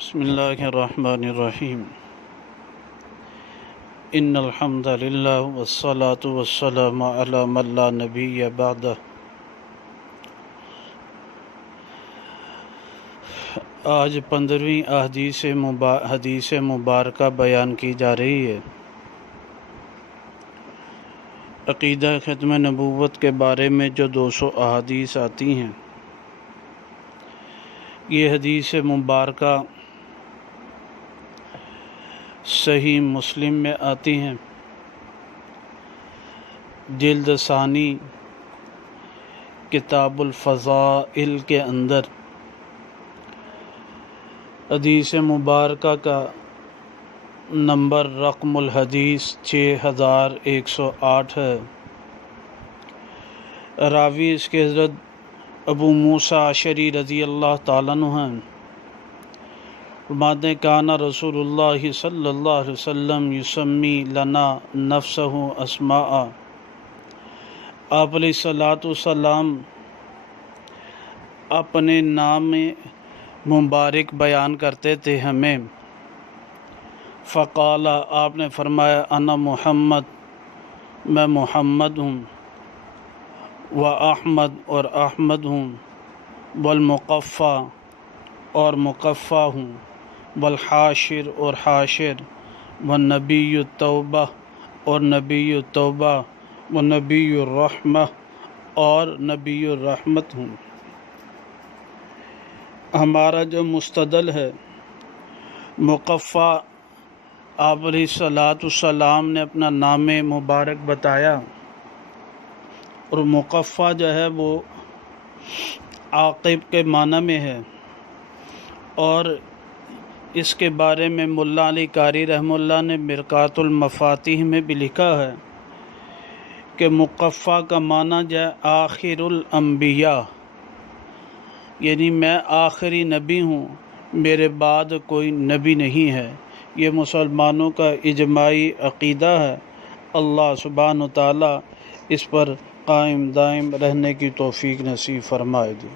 بسم اللہ الرحمن الرحیم ان الحمد للہ والصلاة والسلام علی من لا نبی بعدہ۔ آج 15ویں حدیث مبارکہ بیان کی جا رہی ہے۔ عقیدہ ختم نبوت کے بارے میں جو 200 احادیث آتی ہیں، یہ حدیث مبارکہ صحیح مسلم میں آتی ہیں، جلد ثانی کتاب الفضائل کے اندر حدیث مبارکہ کا نمبر رقم الحدیث 6108 ہے۔ راوی اس کے حضرت ابو موسیٰ اشعری رضی اللہ تعالیٰ عنہ ہیں۔ فرماتے ہیں کانا رسول اللہ صلی اللہ علیہ وسلم یسمی لنا نفسہ اسماء۔ آپ علیہ السلام اپنے نام مبارک بیان کرتے تھے ہمیں۔ فقال، آپ نے فرمایا انا محمد، میں محمد ہوں، و احمد، اور احمد ہوں، والمقفع، اور مقفع ہوں، والحاشر، اور حاشر، والنبی التوبہ، اور نبی التوبہ، والنبی الرحمہ، اور نبی الرحمت ہوں۔ ہمارا جو مستدل ہے مقفع، آپ علیہ السلام نے اپنا نام مبارک بتایا، اور مقفع جو ہے وہ عاقب کے معنی میں ہے، اور اس کے بارے میں ملا علی قاری رحمہ اللہ نے مرقات المفاتیح میں بھی لکھا ہے کہ مقفع کا معنی جو ہے آخر الانبیاء، یعنی میں آخری نبی ہوں، میرے بعد کوئی نبی نہیں ہے۔ یہ مسلمانوں کا اجماعی عقیدہ ہے۔ اللہ سبحانہ وتعالی اس پر قائم دائم رہنے کی توفیق نصیب فرمائے دی۔